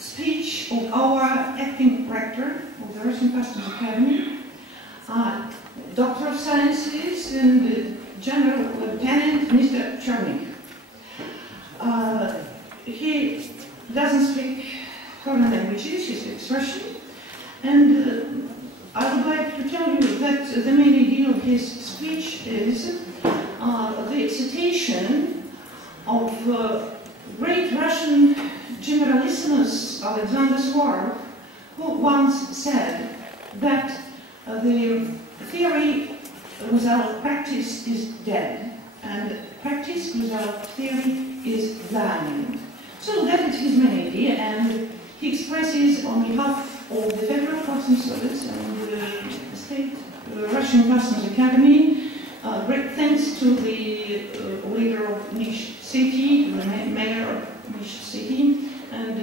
speech of our acting rector of the Russian Customs Academy, Doctor of Sciences and General Lieutenant Mr. Chernik. He doesn't speak foreign languages, his expression, and I would like to tell you that the main idea of his speech is the citation of great Russian generalissimus Alexander Suvorov, who once said that the theory without practice is dead, and practice without theory is dying. So that is his main idea, and he expresses on behalf of the Federal Customs Service and the State Russian Customs Academy great thanks to the leader of Nish City, the mayor of Nish City, and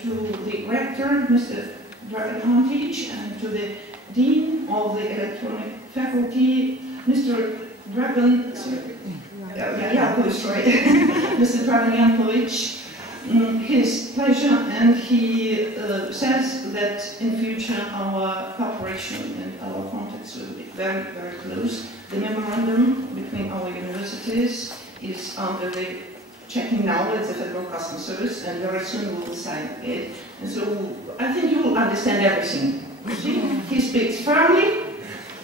to the rector, Mr. Dragan Hontic, and to the dean of the electronic faculty, Mr. Dragan, Mr. Dragan Yankovic. His pleasure, and he says that in future our cooperation and our contacts will be very, very close. The memorandum between our universities is under the checking now at the Federal Customs Service, and very soon we will sign it. And so I think you will understand everything. You see, he speaks firmly,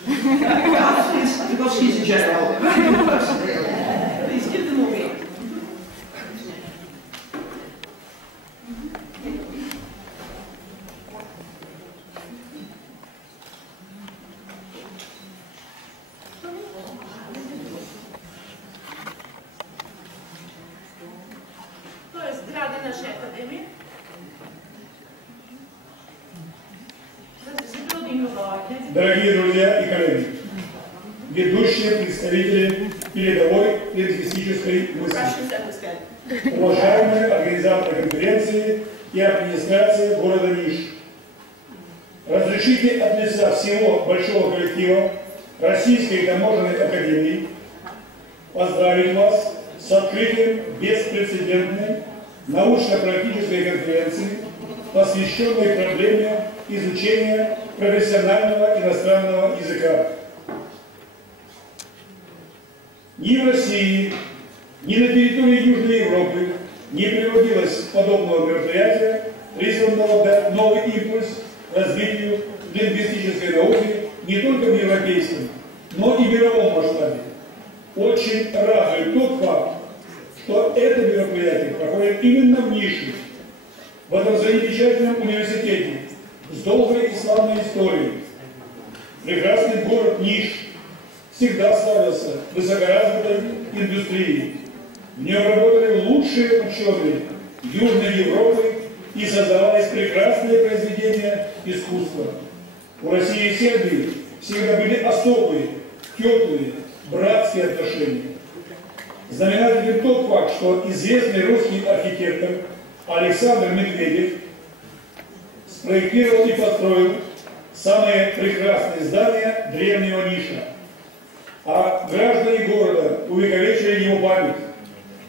because he's a general. Please give them a word. Дорогие друзья и коллеги, ведущие представители передовой лингвистической мысли, уважаемые организаторы конференции и администрация города Ниш, разрешите от лица всего большого коллектива Российской таможенной академии поздравить вас с открытием беспрецедентной научно-практической конференции, посвященной проблеме изучения профессионального иностранного языка. Ни в России, ни на территории Южной Европы не приводилось подобного мероприятия, призванного дать новый импульс развитию лингвистической науки не только в европейском, но и в мировом масштабе. Очень радует тот факт, что это мероприятие проходит именно в Нише, в этом замечательном университете с долгой и славной историей. Прекрасный город Ниш всегда славился высокоразвитой индустрией. В нем работали лучшие ученые Южной Европы и создавались прекрасные произведения искусства. У России и Сербии всегда были особые, теплые, братские отношения. Знаменателен тот факт, что известный русский архитектор Александр Медведев спроектировал и построил самые прекрасные здания древнего Ниша. А граждане города увековечили его память,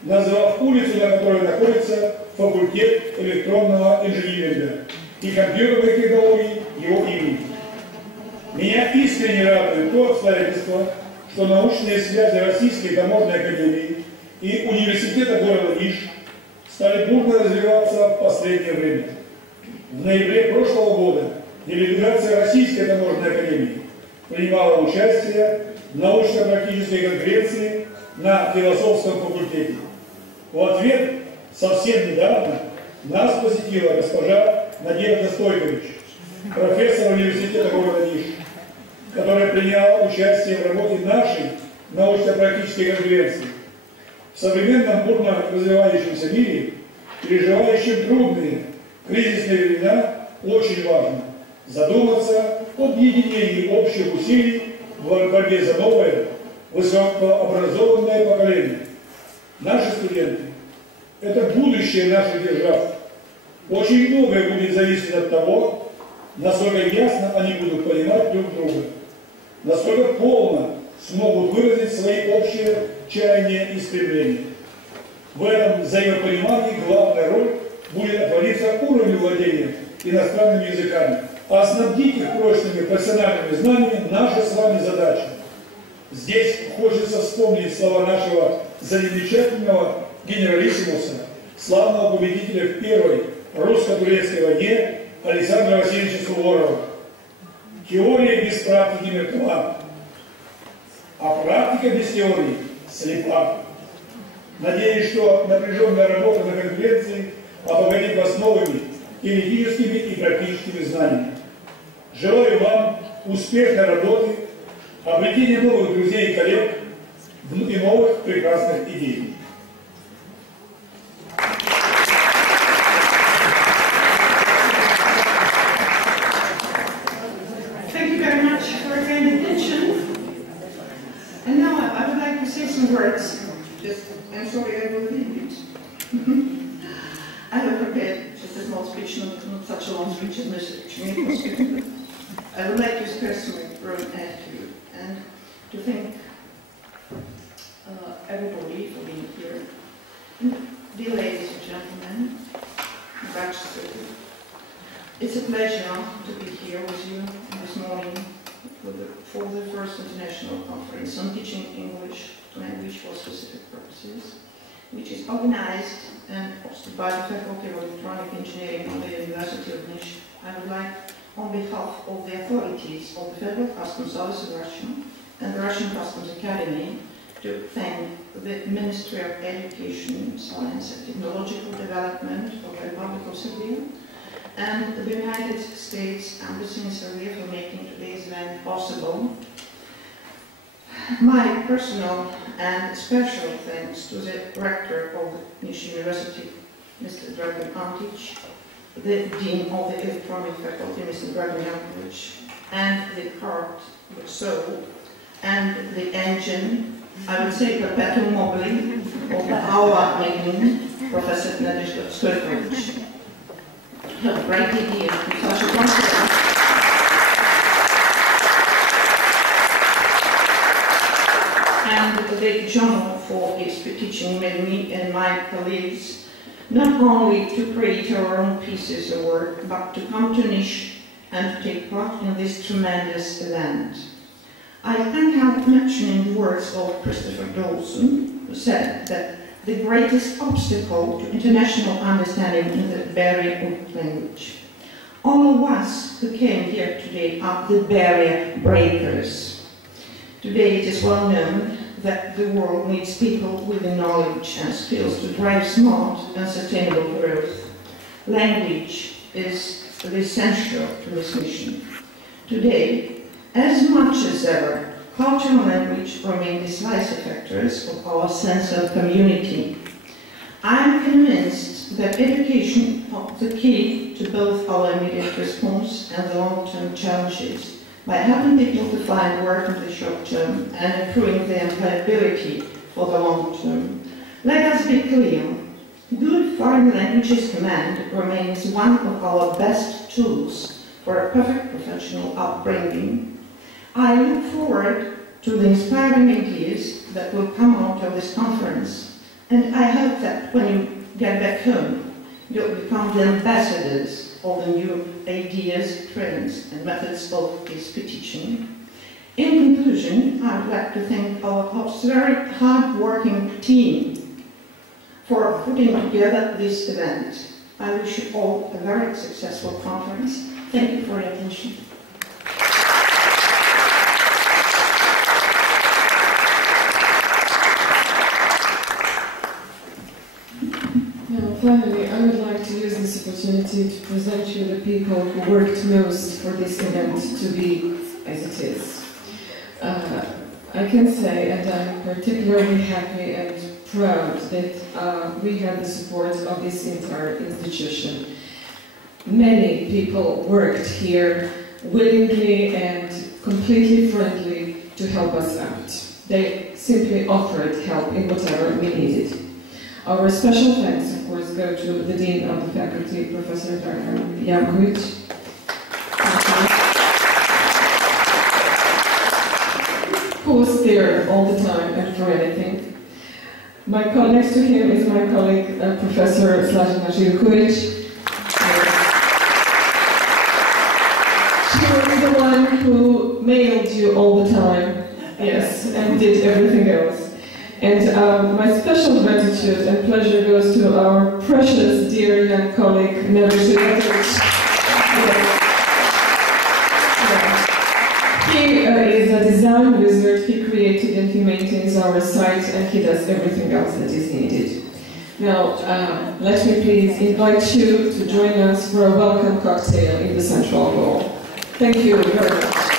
назвав улицу, на которой находится факультет электронного инжиниринга и компьютерных технологий его имени. Меня искренне радует то обстоятельство, что научные связи Российской таможенной академии и университета города Ниш стали бурно развиваться в последнее время. В ноябре прошлого года делегация Российской таможенной академии принимала участие в научно-практической конференции на философском факультете. В ответ совсем недавно нас посетила госпожа Надежда Стойкович, профессор университета города Ниш, которая приняла участие в работе нашей научно-практической конференции. В современном бурно развивающемся мире, переживающем трудные кризисные времена, очень важно задуматься об объединении общих усилий в борьбе за новое, высокообразованное поколение. Наши студенты – это будущее нашей державы. Очень многое будет зависеть от того, насколько ясно они будут понимать друг друга, насколько полно смогут выразить свои общие чаяния и стремления. В этом взаимопонимании главная роль будет отводиться уровню владения иностранными языками, а снабдить их прочными профессиональными знаниями – наша с вами задача. Здесь хочется вспомнить слова нашего замечательного генералиссимуса, славного победителя в Первой русско-турецкой войне Александра Васильевича Суворова. Теория без практики мертва, а практика без теории слепа. Надеюсь, что напряженная работа на конференции обогатит вас новыми теоретическими и практическими знаниями. Желаю вам успешной работы, обретения новых друзей и коллег и новых прекрасных идей. Thank you very much for your kind attention. And now I would like to say some words. I'm sorry, I will read it. I have prepared just a small speech, not such a long speech as Mr. Chimay. I would like to express my own attitude and to thank everybody for being here. Dear ladies and gentlemen, it's a pleasure to be here with you this morning for the first international conference on teaching English language for specific purposes, which is organized and hosted by the Faculty of Electronic Engineering of the University of Niš. I would like, on behalf of the authorities of the Federal Customs Service of Russia and the Russian Customs Academy, to thank the Ministry of Education, Science and Technological Development of the Republic of Serbia and the United States Embassy in Serbia for making today's event possible. My personal and special thanks to the Rector of Niš University, Mr. Dragan Antic, the Dean of the Electronic Faculty, Mr. Dragan Jankovic, and the heart, the soul, and the engine, I would say perpetuum mobile, of our meeting, Professor Nadezhda Stojkovic. You have a great idea, such a wonderful. And the great journal for its teaching made me and my colleagues not only to create our own pieces of work, but to come to Niš and to take part in this tremendous event. I can't help mentioning the words of Christopher Dawson, who said that the greatest obstacle to international understanding is the barrier of language. All of us who came here today are the barrier breakers. Today it is well known that the world needs people with the knowledge and skills to drive smart and sustainable growth. Language is essential to this mission. Today, as much as ever, culture and language remain decisive factors of our sense of community. I am convinced that education is the key to both our immediate response and the long-term challenges, by helping people to find work in the short term and improving their employability for the long term. Let us be clear, good foreign languages command remains one of our best tools for a perfect professional upbringing. I look forward to the inspiring ideas that will come out of this conference, and I hope that when you get back home, you'll become the ambassadors of the new ideas, trends, and methods of this teaching. In conclusion, I would like to thank our very hard-working team for putting together this event. I wish you all a very successful conference. Thank you for your attention. Finally, I would like to use this opportunity to present you the people who worked most for this event to be as it is. I can say, and I'm particularly happy and proud that we had the support of this entire institution. Many people worked here willingly and completely friendly to help us out. They simply offered help in whatever we needed. Our special thanks, of course, go to the Dean of the Faculty, Professor Dragan Jankovic, who was there all the time and for anything. Next to him is my colleague, Professor Slažena Živković. mailed you all the time, yes, and did everything else. And my special gratitude and pleasure goes to our precious, dear young colleague, Nebojša Ivetović. He is a design wizard. He created and he maintains our site, and he does everything else that is needed. Now, let me please invite you to join us for a welcome cocktail in the Central Hall. Thank you very much.